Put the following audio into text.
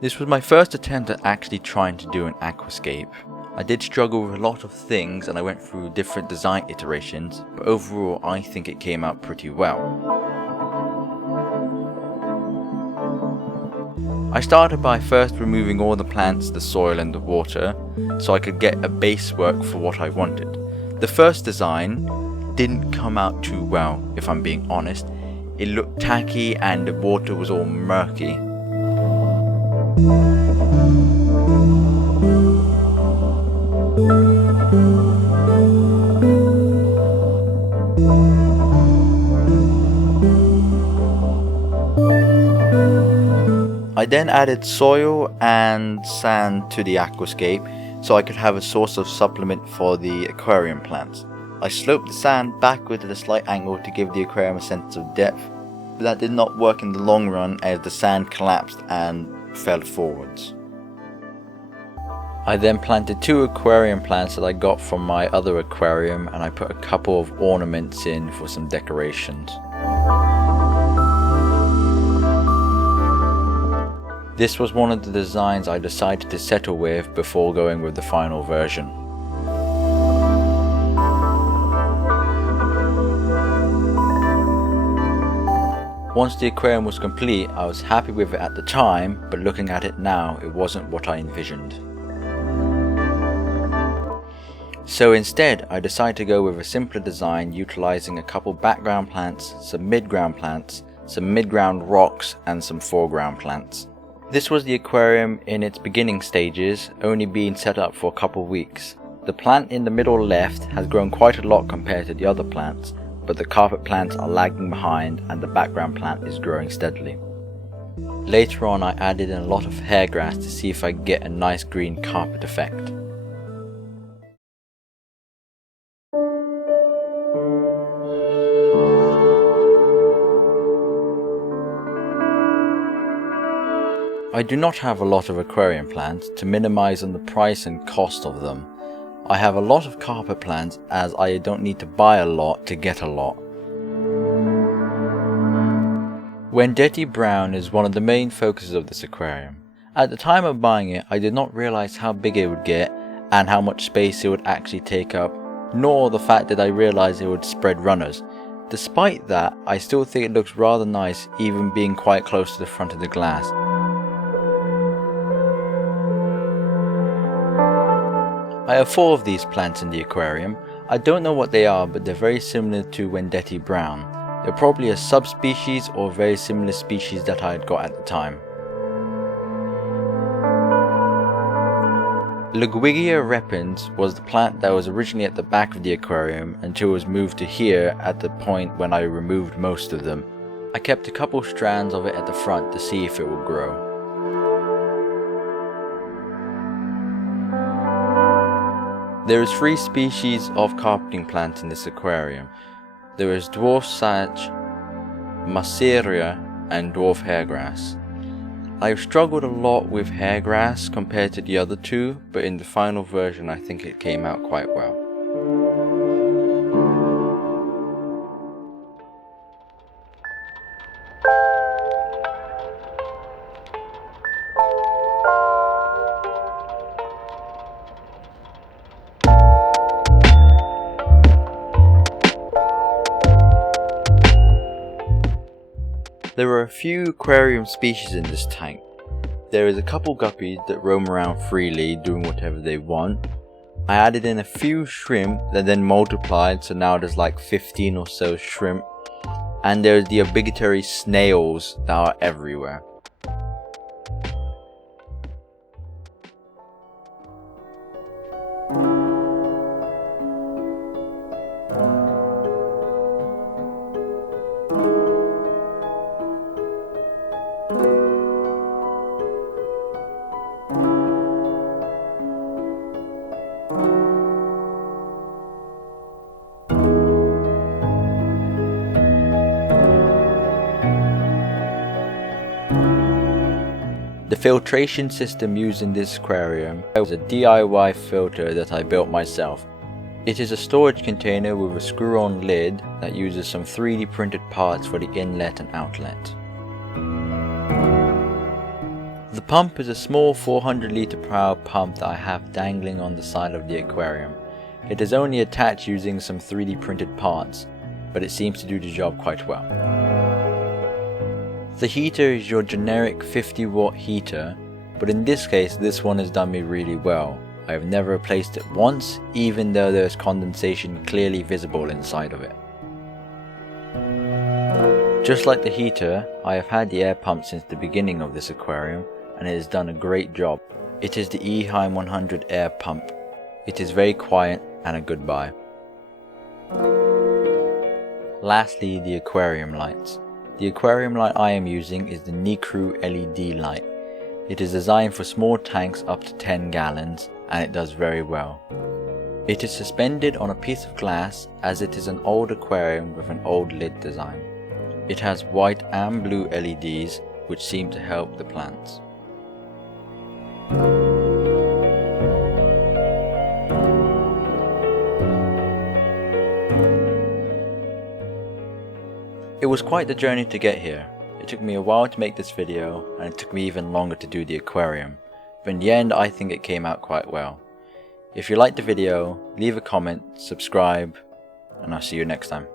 This was my first attempt at actually trying to do an aquascape. I did struggle with a lot of things and I went through different design iterations, but overall I think it came out pretty well. I started by first removing all the plants, the soil and the water, so I could get a base work for what I wanted. The first design didn't come out too well, if I'm being honest. It looked tacky and the water was all murky. I then added soil and sand to the aquascape so I could have a source of supplement for the aquarium plants. I sloped the sand backward at a slight angle to give the aquarium a sense of depth, but that did not work in the long run as the sand collapsed and fell forwards. I then planted 2 aquarium plants that I got from my other aquarium, and I put a couple of ornaments in for some decorations. This was one of the designs I decided to settle with before going with the final version. Once the aquarium was complete, I was happy with it at the time, but looking at it now, it wasn't what I envisioned. So instead, I decided to go with a simpler design utilizing a couple background plants, some midground plants, some midground rocks and some foreground plants. This was the aquarium in its beginning stages, only being set up for a couple weeks. The plant in the middle left has grown quite a lot compared to the other plants, but the carpet plants are lagging behind and the background plant is growing steadily. Later on I added in a lot of hair grass to see if I could get a nice green carpet effect. I do not have a lot of aquarium plants to minimize on the price and cost of them. I have a lot of carpet plants as I don't need to buy a lot to get a lot. Wendetti Brown is one of the main focuses of this aquarium. At the time of buying it, I did not realize how big it would get and how much space it would actually take up, nor the fact that I realized it would spread runners. Despite that, I still think it looks rather nice, even being quite close to the front of the glass. I have 4 of these plants in the aquarium. I don't know what they are, but they're very similar to Wendetti Brown. They're probably a subspecies or very similar species that I had got at the time. Liguigia repens was the plant that was originally at the back of the aquarium until it was moved to here at the point when I removed most of them. I kept a couple strands of it at the front to see if it would grow. There is 3 species of carpeting plants in this aquarium. There is dwarf sage, Masseria and dwarf hairgrass. I have struggled a lot with hairgrass compared to the other 2, but in the final version I think it came out quite well. There are a few aquarium species in this tank. There is a couple guppies that roam around freely doing whatever they want. I added in a few shrimp that then multiplied, so now there's like 15 or so shrimp. And there's the obligatory snails that are everywhere. The filtration system used in this aquarium was a DIY filter that I built myself. It is a storage container with a screw-on lid that uses some 3D printed parts for the inlet and outlet. The pump is a small 400 litre per hour pump that I have dangling on the side of the aquarium. It is only attached using some 3D printed parts, but it seems to do the job quite well. The heater is your generic 50 watt heater, but in this case this one has done me really well. I have never replaced it once, even though there is condensation clearly visible inside of it. Just like the heater, I have had the air pump since the beginning of this aquarium, and it has done a great job. It is the EHEIM 100 air pump. It is very quiet and a good buy. Lastly, the aquarium lights. The aquarium light I am using is the NICREW LED light. It is designed for small tanks up to 10 gallons, and it does very well. It is suspended on a piece of glass as it is an old aquarium with an old lid design. It has white and blue LEDs which seem to help the plants. It was quite the journey to get here. It took me a while to make this video, and it took me even longer to do the aquarium, but in the end I think it came out quite well. If you liked the video, leave a comment, subscribe, and I'll see you next time.